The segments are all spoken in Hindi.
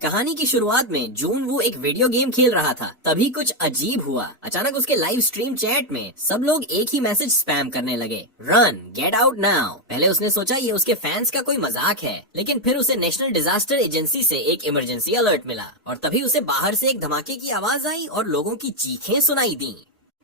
कहानी की शुरुआत में जून वो एक वीडियो गेम खेल रहा था, तभी कुछ अजीब हुआ। अचानक उसके लाइव स्ट्रीम चैट में सब लोग एक ही मैसेज स्पैम करने लगे, रन गेट आउट नाउ। पहले उसने सोचा ये उसके फैंस का कोई मजाक है, लेकिन फिर उसे नेशनल डिजास्टर एजेंसी से एक इमरजेंसी अलर्ट मिला और तभी उसे बाहर से एक धमाके की आवाज आई और लोगों की चीखें सुनाई दी।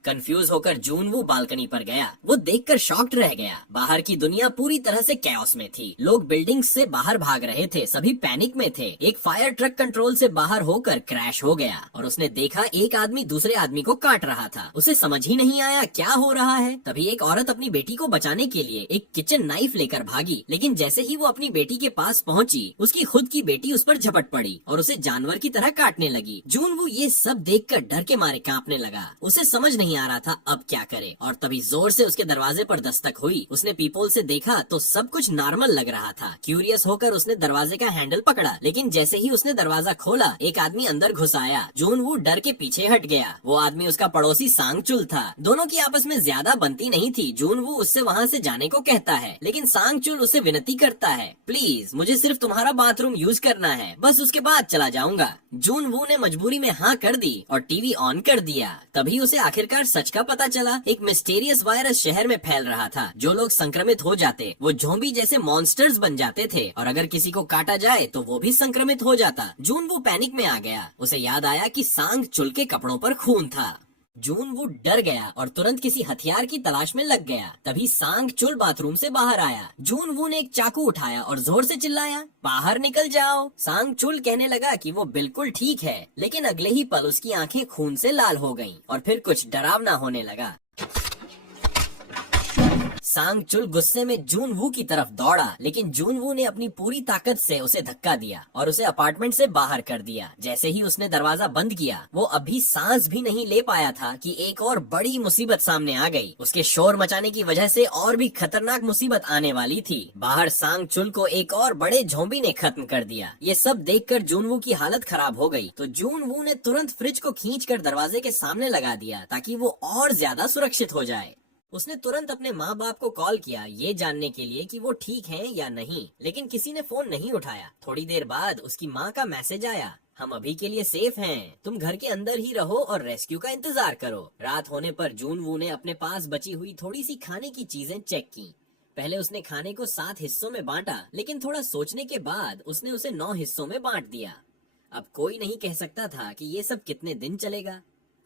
कंफ्यूज होकर जून वो बालकनी पर गया। वो देखकर शॉक्ड रह गया। बाहर की दुनिया पूरी तरह से कैओस में थी। लोग बिल्डिंग्स से बाहर भाग रहे थे, सभी पैनिक में थे। एक फायर ट्रक कंट्रोल से बाहर होकर क्रैश हो गया और उसने देखा एक आदमी दूसरे आदमी को काट रहा था। उसे समझ ही नहीं आया क्या हो रहा है। तभी एक औरत अपनी बेटी को बचाने के लिए एक किचन नाइफ लेकर भागी, लेकिन जैसे ही वो अपनी बेटी के पास पहुंची, उसकी खुद की बेटी उस पर झपट पड़ी और उसे जानवर की तरह काटने लगी। जून वो ये सब देखकर डर के मारे कांपने लगा। उसे समझ नहीं आ रहा था अब क्या करे, और तभी जोर से उसके दरवाजे पर दस्तक हुई। उसने पीपोल से देखा तो सब कुछ नॉर्मल लग रहा था। क्यूरियस होकर उसने दरवाजे का हैंडल पकड़ा, लेकिन जैसे ही उसने दरवाजा खोला एक आदमी अंदर घुस आया। जून वो डर के पीछे हट गया। वो आदमी उसका पड़ोसी सांगचुल था। दोनों की आपस में ज्यादा बनती नहीं थी। जून वो उससे वहाँ से जाने को कहता है, लेकिन सांगचुल उससे विनती करता है, प्लीज मुझे सिर्फ तुम्हारा बाथरूम यूज करना है, बस उसके बाद चला जाऊंगा। जून वो ने मजबूरी में हाँ कर दी और टीवी ऑन कर दिया। तभी उसे आखिरकार सच का पता चला। एक मिस्टीरियस वायरस शहर में फैल रहा था। जो लोग संक्रमित हो जाते वो ज़ॉम्बी जैसे मॉन्स्टर्स बन जाते थे, और अगर किसी को काटा जाए तो वो भी संक्रमित हो जाता। जून वो पैनिक में आ गया। उसे याद आया कि सांग चुल के कपड़ों पर खून था। जून वो डर गया और तुरंत किसी हथियार की तलाश में लग गया। तभी सांग चुल बाथरूम से बाहर आया। जून वो ने एक चाकू उठाया और जोर से चिल्लाया, बाहर निकल जाओ। सांग चुल कहने लगा कि वो बिल्कुल ठीक है, लेकिन अगले ही पल उसकी आंखें खून से लाल हो गईं और फिर कुछ डरावना होने लगा। सांगचुल गुस्से में जून वू की तरफ दौड़ा, लेकिन जून वू ने अपनी पूरी ताकत से उसे धक्का दिया और उसे अपार्टमेंट से बाहर कर दिया। जैसे ही उसने दरवाजा बंद किया, वो अभी सांस भी नहीं ले पाया था कि एक और बड़ी मुसीबत सामने आ गई। उसके शोर मचाने की वजह से और भी खतरनाक मुसीबत आने वाली थी। बाहर सांगचुल को एक और बड़े ज़ॉम्बी ने खत्म कर दिया। ये सब देखकर जून वू की हालत खराब हो गई, तो जून वू ने तुरंत फ्रिज को खींचकर दरवाजे के सामने लगा दिया ताकि वो और ज्यादा सुरक्षित हो जाए। उसने तुरंत अपने माँ बाप को कॉल किया ये जानने के लिए कि वो ठीक हैं या नहीं, लेकिन किसी ने फोन नहीं उठाया। थोड़ी देर बाद उसकी माँ का मैसेज आया, हम अभी के लिए सेफ हैं, तुम घर के अंदर ही रहो और रेस्क्यू का इंतजार करो। रात होने पर जून वू ने अपने पास बची हुई थोड़ी सी खाने की चीजें चेक की। पहले उसने खाने को 7 हिस्सों में बांटा, लेकिन थोड़ा सोचने के बाद उसने उसे 9 हिस्सों में बांट दिया। अब कोई नहीं कह सकता था कि ये सब कितने दिन चलेगा।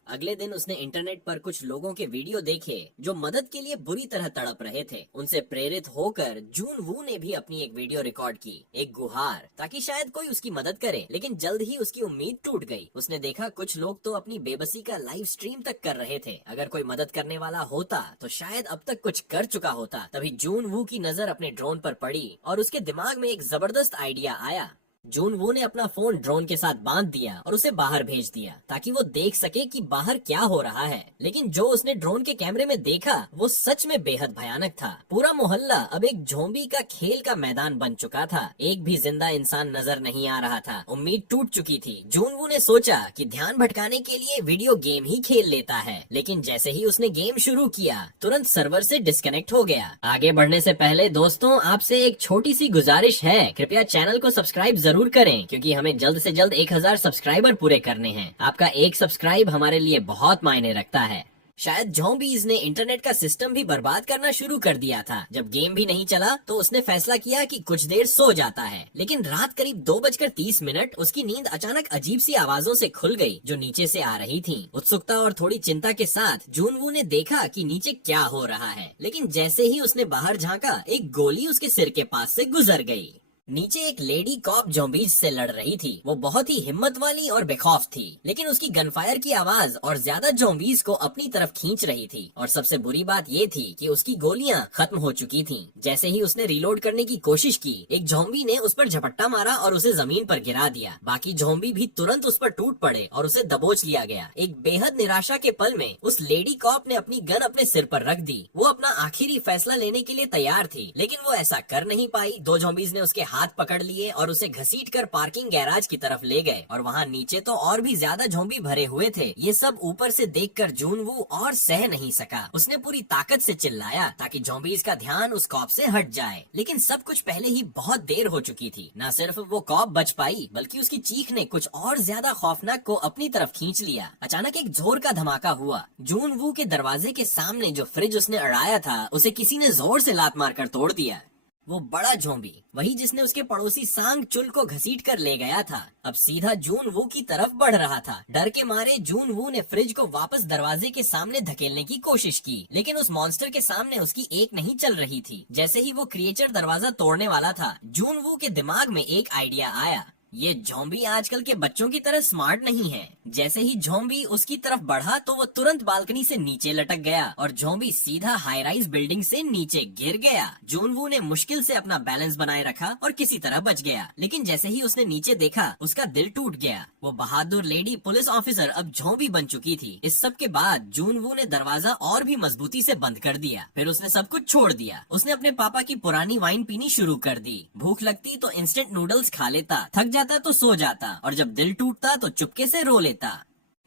अगले दिन उसने इंटरनेट पर कुछ लोगों के वीडियो देखे जो मदद के लिए बुरी तरह तड़प रहे थे। उनसे प्रेरित होकर जून वू ने भी अपनी एक वीडियो रिकॉर्ड की, एक गुहार, ताकि शायद कोई उसकी मदद करे। लेकिन जल्द ही उसकी उम्मीद टूट गई। उसने देखा कुछ लोग तो अपनी बेबसी का लाइव स्ट्रीम तक कर रहे थे। अगर कोई मदद करने वाला होता तो शायद अब तक कुछ कर चुका होता। तभी जून वू की नजर अपने ड्रोन पर पड़ी और उसके दिमाग में एक जबरदस्त आइडिया आया। जून वू ने अपना फोन ड्रोन के साथ बांध दिया और उसे बाहर भेज दिया ताकि वो देख सके कि बाहर क्या हो रहा है। लेकिन जो उसने ड्रोन के कैमरे में देखा वो सच में बेहद भयानक था। पूरा मोहल्ला अब एक ज़ॉम्बी का खेल का मैदान बन चुका था। एक भी जिंदा इंसान नजर नहीं आ रहा था। उम्मीद टूट चुकी थी। जून वू ने सोचा कि ध्यान भटकाने के लिए वीडियो गेम ही खेल लेता है, लेकिन जैसे ही उसने गेम शुरू किया तुरंत सर्वर से डिस्कनेक्ट हो गया। आगे बढ़ने से पहले दोस्तों आपसे एक छोटी सी गुजारिश है, कृपया चैनल को सब्सक्राइब जरूर करें, क्योंकि हमें जल्द से जल्द 1000 सब्सक्राइबर पूरे करने हैं। आपका एक सब्सक्राइब हमारे लिए बहुत मायने रखता है। शायद ज़ॉम्बीज़ ने इंटरनेट का सिस्टम भी बर्बाद करना शुरू कर दिया था। जब गेम भी नहीं चला तो उसने फैसला किया कि कुछ देर सो जाता है। लेकिन रात करीब 2:30 उसकी नींद अचानक अजीब सी आवाजों से खुल गई जो नीचे से आ रही थी। उत्सुकता और थोड़ी चिंता के साथ जून वू ने देखा कि नीचे क्या हो रहा है। लेकिन जैसे ही उसने बाहर झांका एक गोली उसके सिर के पास से गुजर गई। नीचे एक लेडी कॉप ज़ॉम्बीज़ से लड़ रही थी। वो बहुत ही हिम्मत वाली और बेखौफ थी, लेकिन उसकी गनफायर की आवाज और ज्यादा ज़ॉम्बीज़ को अपनी तरफ खींच रही थी। और सबसे बुरी बात ये थी कि उसकी गोलियां खत्म हो चुकी थीं। जैसे ही उसने रीलोड करने की कोशिश की एक ज़ॉम्बी ने उस पर झपट्टा मारा और उसे जमीन पर गिरा दिया। बाकी ज़ॉम्बी भी तुरंत उस पर टूट पड़े और उसे दबोच लिया गया। एक बेहद निराशा के पल में उस लेडी कॉप ने अपनी गन अपने सिर पर रख दी। वो अपना आखिरी फैसला लेने के लिए तैयार थी, लेकिन वो ऐसा कर नहीं पाई। 2 ज़ॉम्बीज़ ने उसके हाथ हाथ पकड़ लिए और उसे घसीट कर पार्किंग गैराज की तरफ ले गए और वहाँ नीचे तो और भी ज्यादा ज़ॉम्बी भरे हुए थे। ये सब ऊपर से देखकर जूनवू और सह नहीं सका। उसने पूरी ताकत से चिल्लाया ताकि ज़ॉम्बीज़ का ध्यान उस कॉप से हट जाए, लेकिन सब कुछ पहले ही बहुत देर हो चुकी थी। न सिर्फ वो कॉप बच पाई बल्कि उसकी चीख ने कुछ और ज्यादा खौफनाक को अपनी तरफ खींच लिया। अचानक एक जोर का धमाका हुआ। जूनवू के दरवाजे के सामने जो फ्रिज उसने अड़ाया था उसे किसी ने जोर से लात मारकर तोड़ दिया। वो बड़ा ज़ॉम्बी, वही जिसने उसके पड़ोसी सांग चुल को घसीट कर ले गया था, अब सीधा जूनवू की तरफ बढ़ रहा था। डर के मारे जूनवू ने फ्रिज को वापस दरवाजे के सामने धकेलने की कोशिश की, लेकिन उस मॉन्स्टर के सामने उसकी एक नहीं चल रही थी। जैसे ही वो क्रिएचर दरवाजा तोड़ने वाला था, जूनवू के दिमाग में एक आइडिया आया। ये ज़ॉम्बी आजकल के बच्चों की तरह स्मार्ट नहीं है। जैसे ही ज़ॉम्बी उसकी तरफ बढ़ा तो वो तुरंत बालकनी से नीचे लटक गया और ज़ॉम्बी सीधा हाई राइज बिल्डिंग से नीचे गिर गया। जूनवू ने मुश्किल से अपना बैलेंस बनाए रखा और किसी तरह बच गया, लेकिन जैसे ही उसने नीचे देखा उसका दिल टूट गया। वो बहादुर लेडी पुलिस ऑफिसर अब ज़ॉम्बी बन चुकी थी। इस सब के बाद जूनवू ने दरवाजा और भी मजबूती से बंद कर दिया। फिर उसने सब कुछ छोड़ दिया। उसने अपने पापा की पुरानी वाइन पीनी शुरू कर दी। भूख लगती तो इंस्टेंट नूडल्स खा लेता, थक जाता तो सो जाता और जब दिल टूटता तो चुपके से रो लेता।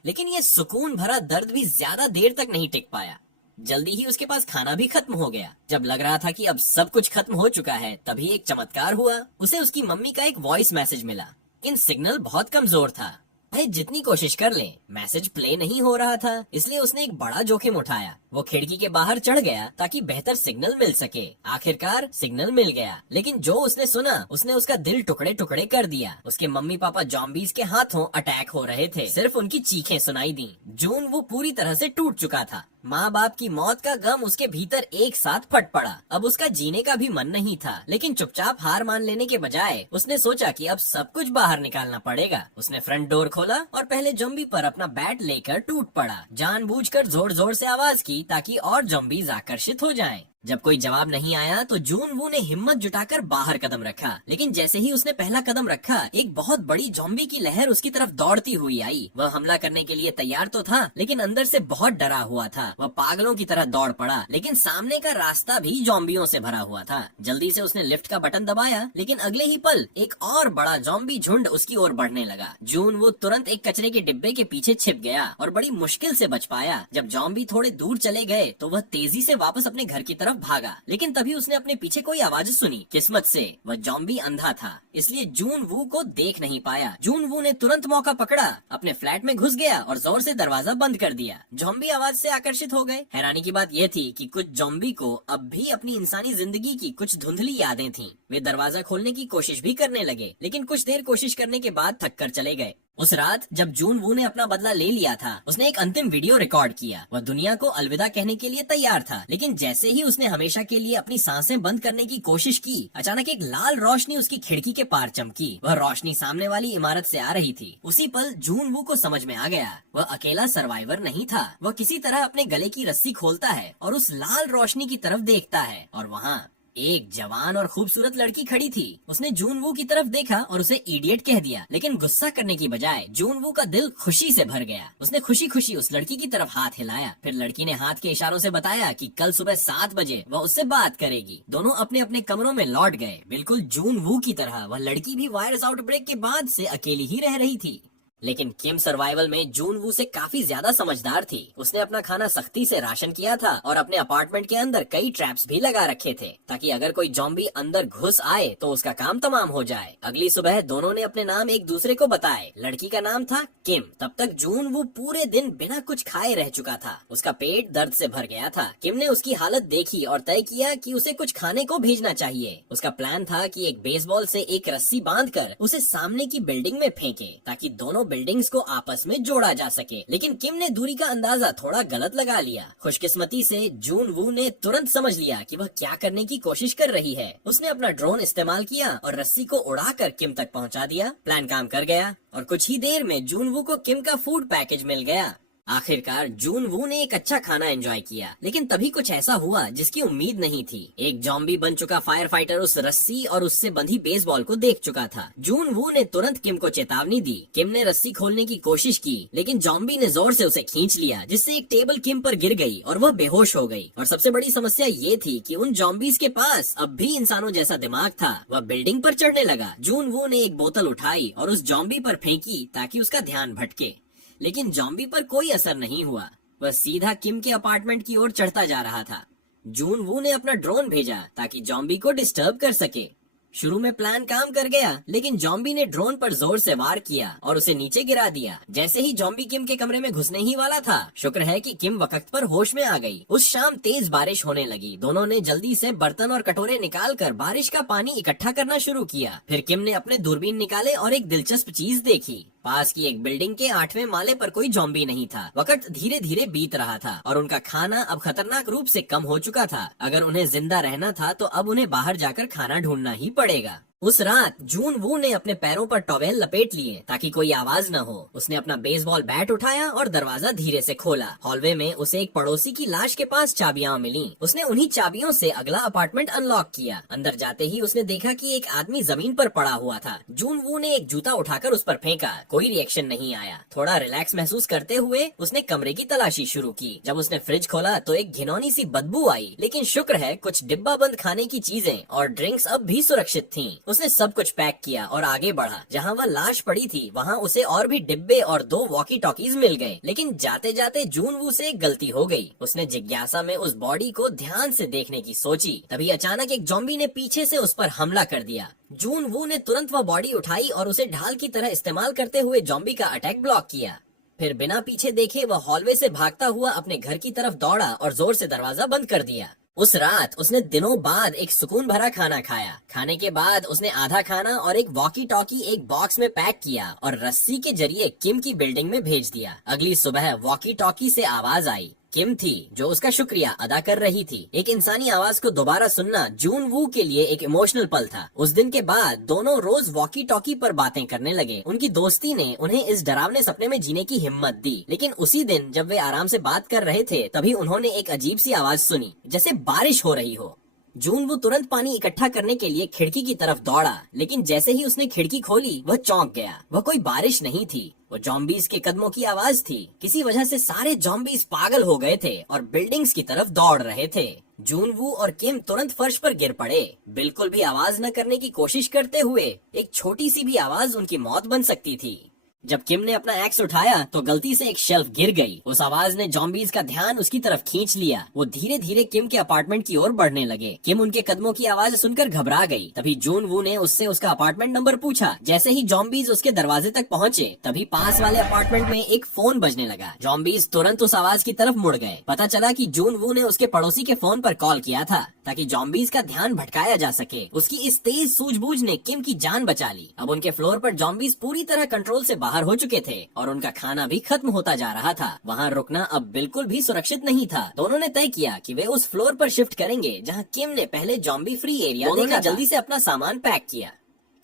लेकिन ये सुकून भरा दर्द भी ज्यादा देर तक नहीं टिक पाया। जल्दी ही उसके पास खाना भी खत्म हो गया। जब लग रहा था कि अब सब कुछ खत्म हो चुका है, तभी एक चमत्कार हुआ। उसे उसकी मम्मी का एक वॉइस मैसेज मिला। इन सिग्नल बहुत कमजोर था, भाई जितनी कोशिश कर ले मैसेज प्ले नहीं हो रहा था, इसलिए उसने एक बड़ा जोखिम उठाया। वो खिड़की के बाहर चढ़ गया ताकि बेहतर सिग्नल मिल सके। आखिरकार सिग्नल मिल गया, लेकिन जो उसने सुना उसने उसका दिल टुकड़े टुकड़े कर दिया। उसके मम्मी पापा ज़ॉम्बीज़ के हाथों अटैक हो रहे थे। सिर्फ उनकी चीखें सुनाई दी। जून वो पूरी तरह से टूट चुका था। माँ बाप की मौत का गम उसके भीतर एक साथ फट पड़ा। अब उसका जीने का भी मन नहीं था, लेकिन चुपचाप हार मान लेने के बजाय उसने सोचा कि अब सब कुछ बाहर निकालना पड़ेगा। उसने फ्रंट डोर खोला और पहले ज़ॉम्बी पर अपना बैट लेकर टूट पड़ा। जानबूझकर जोर जोर से आवाज की ताकि और ज़ॉम्बीज़ आकर्षित हो जाएं। जब कोई जवाब नहीं आया तो जूनवू ने हिम्मत जुटाकर बाहर कदम रखा, लेकिन जैसे ही उसने पहला कदम रखा एक बहुत बड़ी ज़ॉम्बी की लहर उसकी तरफ दौड़ती हुई आई। वह हमला करने के लिए तैयार तो था, लेकिन अंदर से बहुत डरा हुआ था। वह पागलों की तरह दौड़ पड़ा, लेकिन सामने का रास्ता भी ज़ॉम्बियों से भरा हुआ था। जल्दी से उसने लिफ्ट का बटन दबाया, लेकिन अगले ही पल एक और बड़ा ज़ॉम्बी झुंड उसकी ओर बढ़ने लगा। जूनवू तुरंत एक कचरे के डिब्बे के पीछे छिप गया और बड़ी मुश्किल से बच पाया। जब ज़ॉम्बी थोड़े दूर चले गए तो वह तेजी से वापस अपने घर की तरफ भागा, लेकिन तभी उसने अपने पीछे कोई आवाज सुनी। किस्मत से वह ज़ॉम्बी अंधा था, इसलिए जूनवू को देख नहीं पाया। जूनवू ने तुरंत मौका पकड़ा, अपने फ्लैट में घुस गया और जोर से दरवाजा बंद कर दिया। ज़ॉम्बी आवाज से आकर्षित हो गए। हैरानी की बात यह थी कि कुछ ज़ॉम्बी को अब भी अपनी इंसानी जिंदगी की कुछ धुंधली यादें थीं। वे दरवाजा खोलने की कोशिश भी करने लगे, लेकिन कुछ देर कोशिश करने के बाद थक कर चले गए। उस रात जब जूनवू ने अपना बदला ले लिया था, उसने एक अंतिम वीडियो रिकॉर्ड किया। वह दुनिया को अलविदा कहने के लिए तैयार था, लेकिन जैसे ही उसने हमेशा के लिए अपनी सांसें बंद करने की कोशिश की, अचानक एक लाल रोशनी उसकी खिड़की के पार चमकी। वह रोशनी सामने वाली इमारत से आ रही थी। उसी पल जूनवू को समझ में आ गया, वह अकेला सर्वाइवर नहीं था। वह किसी तरह अपने गले की रस्सी खोलता है और उस लाल रोशनी की तरफ देखता है, और वहाँ एक जवान और खूबसूरत लड़की खड़ी थी। उसने जूनवू की तरफ देखा और उसे इडियट कह दिया, लेकिन गुस्सा करने की बजाय जूनवू का दिल खुशी से भर गया। उसने खुशी खुशी उस लड़की की तरफ हाथ हिलाया। फिर लड़की ने हाथ के इशारों से बताया कि कल सुबह 7 बजे वह उससे बात करेगी। दोनों अपने अपने कमरों में लौट गए। बिल्कुल जूनवू की तरह वह लड़की भी वायरस आउटब्रेक के बाद से अकेली ही रह रही थी। लेकिन किम सर्वाइवल में जूनवू से काफी ज्यादा समझदार थी। उसने अपना खाना सख्ती से राशन किया था और अपने अपार्टमेंट के अंदर कई ट्रैप्स भी लगा रखे थे, ताकि अगर कोई ज़ॉम्बी अंदर घुस आए तो उसका काम तमाम हो जाए। अगली सुबह दोनों ने अपने नाम एक दूसरे को बताए। लड़की का नाम था किम। तब तक जूनवू पूरे दिन बिना कुछ खाए रह चुका था। उसका पेट दर्द से भर गया था। किम ने उसकी हालत देखी और तय किया कि उसे कुछ खाने को भेजना चाहिए। उसका प्लान था कि एक बेसबॉल से एक रस्सी बांधकर उसे सामने की बिल्डिंग में फेंके, ताकि दोनों बिल्डिंग्स को आपस में जोड़ा जा सके। लेकिन किम ने दूरी का अंदाजा थोड़ा गलत लगा लिया। खुशकिस्मती से जूनवू ने तुरंत समझ लिया कि वह क्या करने की कोशिश कर रही है। उसने अपना ड्रोन इस्तेमाल किया और रस्सी को उड़ाकर किम तक पहुंचा दिया। प्लान काम कर गया और कुछ ही देर में जूनवू को किम का फूड पैकेज मिल गया। आखिरकार जून वू ने एक अच्छा खाना एंजॉय किया, लेकिन तभी कुछ ऐसा हुआ जिसकी उम्मीद नहीं थी। एक जॉम्बी बन चुका फायर फाइटर उस रस्सी और उससे बंधी बेसबॉल को देख चुका था। जून वू ने तुरंत किम को चेतावनी दी। किम ने रस्सी खोलने की कोशिश की, लेकिन जॉम्बी ने जोर से उसे खींच लिया, जिससे एक टेबल किम पर गिर गई और वह बेहोश हो गई। और सबसे बड़ी समस्या ये थी कि उन जॉम्बीज के पास अब भी इंसानों जैसा दिमाग था। वह बिल्डिंग पर चढ़ने लगा। जून वू ने एक बोतल उठाई और उस जॉम्बी पर फेंकी ताकि उसका ध्यान भटके, लेकिन जॉम्बी पर कोई असर नहीं हुआ। वह सीधा किम के अपार्टमेंट की ओर चढ़ता जा रहा था। जून वू ने अपना ड्रोन भेजा ताकि जॉम्बी को डिस्टर्ब कर सके। शुरू में प्लान काम कर गया, लेकिन जॉम्बी ने ड्रोन पर जोर से वार किया और उसे नीचे गिरा दिया। जैसे ही जॉम्बी किम के कमरे में घुसने ही वाला था, शुक्र है कि किम वक्त पर होश में आ गई। उस शाम तेज बारिश होने लगी। दोनों ने जल्दी से बर्तन और कटोरे निकालकर बारिश का पानी इकट्ठा करना शुरू किया। फिर किम ने अपने दूरबीन निकाले और एक दिलचस्प चीज देखी। पास की एक बिल्डिंग के 8वें माले पर कोई जॉम्बी नहीं था। वक्त धीरे धीरे बीत रहा था और उनका खाना अब खतरनाक रूप से कम हो चुका था। अगर उन्हें जिंदा रहना था तो अब उन्हें बाहर जाकर खाना ढूंढना ही पड़ेगा। उस रात जून वू ने अपने पैरों पर टॉवेल लपेट लिए ताकि कोई आवाज न हो। उसने अपना बेसबॉल बैट उठाया और दरवाजा धीरे से खोला। हॉलवे में उसे एक पड़ोसी की लाश के पास चाबियां मिली। उसने उन्हीं चाबियों से अगला अपार्टमेंट अनलॉक किया। अंदर जाते ही उसने देखा कि एक आदमी जमीन पर पड़ा हुआ था। जून वू ने एक जूता उठाकर उस पर फेंका। कोई रिएक्शन नहीं आया। थोड़ा रिलैक्स महसूस करते हुए उसने कमरे की तलाशी शुरू की। जब उसने फ्रिज खोला तो एक घिनौनी सी बदबू आई, लेकिन शुक्र है कुछ डिब्बा बंद खाने की चीजें और ड्रिंक्स अब भी सुरक्षित थीं। उसने सब कुछ पैक किया और आगे बढ़ा। जहाँ वह लाश पड़ी थी वहाँ उसे और भी डिब्बे और 2 वॉकी टॉकीज मिल गए, लेकिन जाते जाते जून वू से एक गलती हो गई। उसने जिज्ञासा में उस बॉडी को ध्यान से देखने की सोची। तभी अचानक एक जॉम्बी ने पीछे से उस पर हमला कर दिया। जून वू ने तुरंत वह बॉडी उठाई और उसे ढाल की तरह इस्तेमाल करते हुए जॉम्बी का अटैक ब्लॉक किया। फिर बिना पीछे देखे वह हॉलवे से भागता हुआ अपने घर की तरफ दौड़ा और जोर से दरवाजा बंद कर दिया। उस रात उसने दिनों बाद एक सुकून भरा खाना खाया। खाने के बाद उसने आधा खाना और एक वॉकी टॉकी एक बॉक्स में पैक किया और रस्सी के जरिए किम की बिल्डिंग में भेज दिया। अगली सुबह वॉकी टॉकी से आवाज आई। किम थी जो उसका शुक्रिया अदा कर रही थी। एक इंसानी आवाज को दोबारा सुनना जून वू के लिए एक इमोशनल पल था। उस दिन के बाद दोनों रोज वॉकी टॉकी पर बातें करने लगे। उनकी दोस्ती ने उन्हें इस डरावने सपने में जीने की हिम्मत दी। लेकिन उसी दिन जब वे आराम से बात कर रहे थे, तभी उन्होंने एक अजीब सी आवाज सुनी, जैसे बारिश हो रही हो। जून वू तुरंत पानी इकट्ठा करने के लिए खिड़की की तरफ दौड़ा, लेकिन जैसे ही उसने खिड़की खोली वह चौंक गया। वह कोई बारिश नहीं थी, वो जॉम्बीज के कदमों की आवाज थी। किसी वजह से सारे जॉम्बीज पागल हो गए थे और बिल्डिंग्स की तरफ दौड़ रहे थे। जून वू और किम तुरंत फर्श पर गिर पड़े। बिल्कुल भी आवाज न करने की कोशिश करते हुए एक छोटी सी भी आवाज उनकी मौत बन सकती थी। जब किम ने अपना एक्स उठाया तो गलती से एक शेल्फ गिर गई। उस आवाज ने जॉम्बीज का ध्यान उसकी तरफ खींच लिया। वो धीरे धीरे किम के अपार्टमेंट की ओर बढ़ने लगे। किम उनके कदमों की आवाज सुनकर घबरा गई। तभी जून वू ने उससे उसका अपार्टमेंट नंबर पूछा। जैसे ही जॉम्बीज उसके दरवाजे तक पहुँचे, तभी पास वाले अपार्टमेंट में एक फोन बजने लगा। जॉम्बीज तुरंत उस आवाज की तरफ मुड़ गए। पता चला कि जून वू ने उसके पड़ोसी के फोन पर कॉल किया था ताकि जॉम्बीज का ध्यान भटकाया जा सके। उसकी इस तेज सूझबूझ ने किम की जान बचा ली। अब उनके फ्लोर पर जॉम्बीज पूरी तरह कंट्रोल से बाहर हो चुके थे और उनका खाना भी खत्म होता जा रहा था। वहाँ रुकना अब बिल्कुल भी सुरक्षित नहीं था। दोनों ने तय किया कि वे उस फ्लोर पर शिफ्ट करेंगे जहाँ किम ने पहले जॉम्बी फ्री एरिया देखा। जल्दी से अपना सामान पैक किया।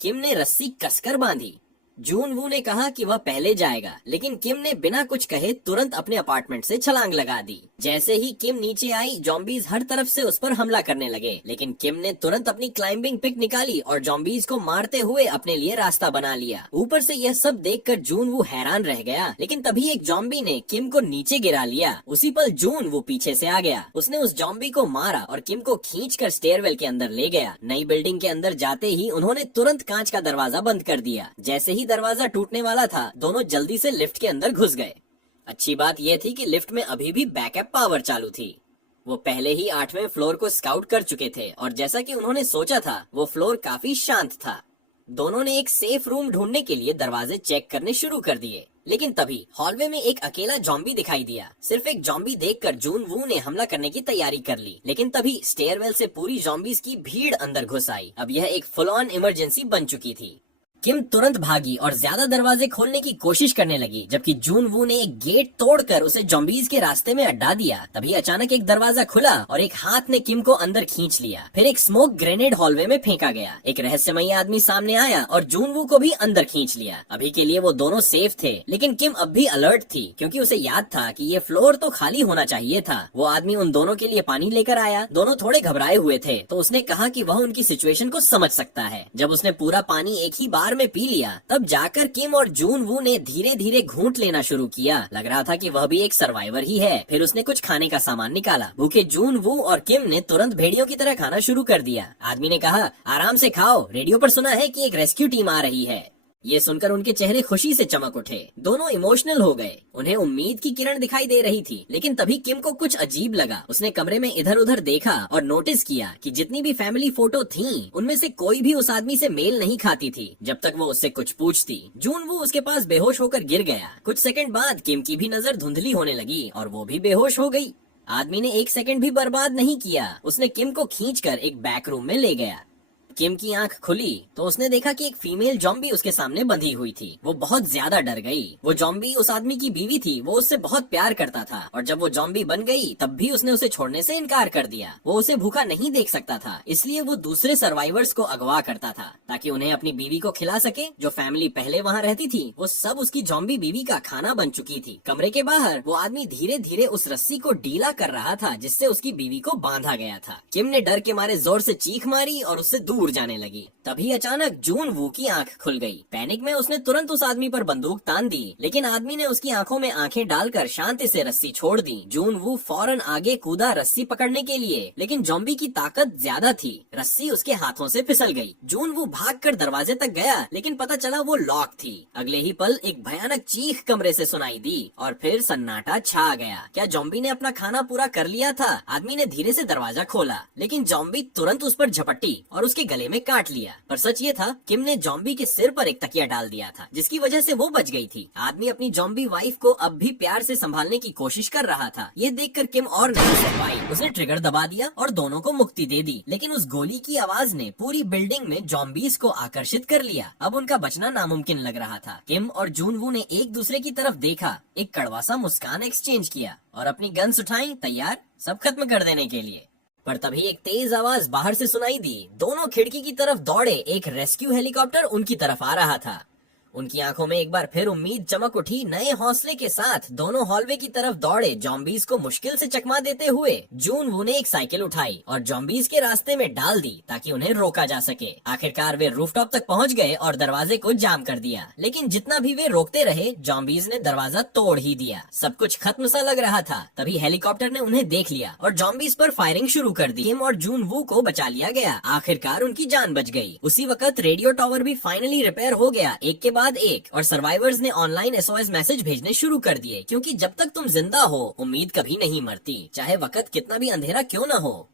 किम ने रस्सी कसकर बांधी। जून वू ने कहा कि वह पहले जाएगा, लेकिन किम ने बिना कुछ कहे तुरंत अपने अपार्टमेंट से छलांग लगा दी। जैसे ही किम नीचे आई, जॉम्बीज हर तरफ से उस पर हमला करने लगे, लेकिन किम ने तुरंत अपनी क्लाइंबिंग पिक निकाली और जॉम्बीज को मारते हुए अपने लिए रास्ता बना लिया। ऊपर से यह सब देखकर जून वू हैरान रह गया, लेकिन तभी एक जॉम्बी ने किम को नीचे गिरा लिया। उसी पल जून वू पीछे से आ गया। उसने उस जॉम्बी को मारा और किम को खींचकर स्टेयरवेल के अंदर ले गया। नई बिल्डिंग के अंदर जाते ही उन्होंने तुरंत कांच का दरवाजा बंद कर दिया। जैसे ही दरवाजा टूटने वाला था, दोनों जल्दी से लिफ्ट के अंदर घुस गए। अच्छी बात यह थी कि लिफ्ट में अभी भी बैकअप पावर चालू थी। वो पहले ही 8वें फ्लोर को स्काउट कर चुके थे और जैसा कि उन्होंने सोचा था, वो फ्लोर काफी शांत था। दोनों ने एक सेफ रूम ढूंढने के लिए दरवाजे चेक करने शुरू कर दिए, लेकिन तभी हॉलवे में एक अकेला जॉम्बी दिखाई दिया। सिर्फ एक जॉम्बी देखकर जून वू ने हमला करने की तैयारी कर ली, लेकिन तभी स्टेयरवेल से पूरी जॉम्बीज की भीड़ अंदर घुस आई। अब यह एक फुल ऑन इमरजेंसी बन चुकी थी। किम तुरंत भागी और ज्यादा दरवाजे खोलने की कोशिश करने लगी, जबकि जून वू ने एक गेट तोड़कर उसे जॉम्बीज के रास्ते में अड्डा दिया। तभी अचानक एक दरवाजा खुला और एक हाथ ने किम को अंदर खींच लिया। फिर एक स्मोक ग्रेनेड हॉलवे में फेंका गया। एक रहस्यमयी आदमी सामने आया और जून वू को भी अंदर खींच लिया। अभी के लिए वो दोनों सेफ थे, लेकिन किम अब भी अलर्ट थी, क्योंकि उसे याद था कि ये फ्लोर तो खाली होना चाहिए था। वो आदमी उन दोनों के लिए पानी लेकर आया। दोनों थोड़े घबराए हुए थे, तो उसने कहा कि वह उनकी सिचुएशन को समझ सकता है। जब उसने पूरा पानी एक ही बार में पी लिया, तब जाकर किम और जून वू ने धीरे धीरे घूंट लेना शुरू किया। लग रहा था कि वह भी एक सर्वाइवर ही है। फिर उसने कुछ खाने का सामान निकाला। भूखे जून वू और किम ने तुरंत भेड़ियों की तरह खाना शुरू कर दिया। आदमी ने कहा, आराम से खाओ, रेडियो पर सुना है कि एक रेस्क्यू टीम आ रही है। ये सुनकर उनके चेहरे खुशी से चमक उठे। दोनों इमोशनल हो गए। उन्हें उम्मीद की किरण दिखाई दे रही थी, लेकिन तभी किम को कुछ अजीब लगा। उसने कमरे में इधर उधर देखा और नोटिस किया कि जितनी भी फैमिली फोटो थीं, उनमें से कोई भी उस आदमी से मेल नहीं खाती थी जब तक वो उससे कुछ पूछती। जून वो उसके पास बेहोश होकर गिर गया। कुछ सेकंड बाद किम की भी नजर धुंधली होने लगी और वो भी बेहोश हो गई। आदमी ने एक सेकंड भी बर्बाद नहीं किया। उसने किम को खींचकर एक बैक रूम में ले गया। किम की आंख खुली तो उसने देखा कि एक फीमेल जॉम्बी उसके सामने बंधी हुई थी। वो बहुत ज्यादा डर गई। वो जॉम्बी उस आदमी की बीवी थी। वो उससे बहुत प्यार करता था और जब वो जॉम्बी बन गई तब भी उसने उसे छोड़ने से इनकार कर दिया। वो उसे भूखा नहीं देख सकता था, इसलिए वो दूसरे सर्वाइवर्स को अगवा करता था ताकि उन्हें अपनी बीवी को खिला सके। जो फैमिली पहले वहाँ रहती थी, वो सब उसकी जॉम्बी बीवी का खाना बन चुकी थी। कमरे के बाहर वो आदमी धीरे धीरे उस रस्सी को ढीला कर रहा था जिससे उसकी बीवी को बांधा गया था। किम ने डर के मारे जोर से चीख मारी और उससे दूर जाने लगी। तभी अचानक जून वू की आंख खुल गई। पैनिक में उसने तुरंत उस आदमी पर बंदूक तान दी, लेकिन आदमी ने उसकी आंखों में आंखें डालकर शांति से रस्सी छोड़ दी। जून वू फौरन आगे कूदा रस्सी पकड़ने के लिए, लेकिन जॉम्बी की ताकत ज्यादा थी। रस्सी उसके हाथों से फिसल गई। जून वू भागकर दरवाजे तक गया, लेकिन पता चला वो लॉक थी। अगले ही पल एक भयानक चीख कमरे से सुनाई दी और फिर सन्नाटा छा गया। क्या जॉम्बी ने अपना खाना पूरा कर लिया था? आदमी ने धीरे से दरवाजा खोला, लेकिन जॉम्बी तुरंत उस पर झपटी और उसके गले में काट लिया। पर सच ये था, किम ने जॉम्बी के सिर पर एक तकिया डाल दिया था, जिसकी वजह से वो बच गई थी। आदमी अपनी जॉम्बी वाइफ को अब भी प्यार से संभालने की कोशिश कर रहा था। ये देखकर किम और नहीं सह पाई। उसने ट्रिगर दबा दिया और दोनों को मुक्ति दे दी, लेकिन उस गोली की आवाज ने पूरी बिल्डिंग में जॉम्बीज को आकर्षित कर लिया। अब उनका बचना नामुमकिन लग रहा था। किम और जून वू ने एक दूसरे की तरफ देखा, एक कड़वा सा मुस्कान एक्सचेंज किया और अपनी गन्स उठाई, तैयार सब खत्म कर देने के लिए। पर तभी एक तेज आवाज बाहर से सुनाई दी। दोनों खिड़की की तरफ दौड़े। एक रेस्क्यू हेलीकॉप्टर उनकी तरफ आ रहा था। उनकी आंखों में एक बार फिर उम्मीद चमक उठी। नए हौसले के साथ दोनों हॉलवे की तरफ दौड़े, जॉम्बीज को मुश्किल से चकमा देते हुए। जून वू ने एक साइकिल उठाई और जॉम्बीज के रास्ते में डाल दी ताकि उन्हें रोका जा सके। आखिरकार वे रूफटॉप तक पहुंच गए और दरवाजे को जाम कर दिया, लेकिन जितना भी वे रोकते रहे, जॉम्बीज ने दरवाजा तोड़ ही दिया। सब कुछ खत्म सा लग रहा था। तभी हेलीकॉप्टर ने उन्हें देख लिया और जॉम्बीज पर फायरिंग शुरू कर दी। किम और जून वू को बचा लिया गया। आखिरकार उनकी जान बच गई। उसी वक्त रेडियो टावर भी फाइनली रिपेयर हो गया, एक के बाद एक, और सर्वाइवर्स ने ऑनलाइन SOS मैसेज भेजने शुरू कर दिए, क्योंकि जब तक तुम जिंदा हो, उम्मीद कभी नहीं मरती, चाहे वक्त कितना भी अंधेरा क्यों न हो।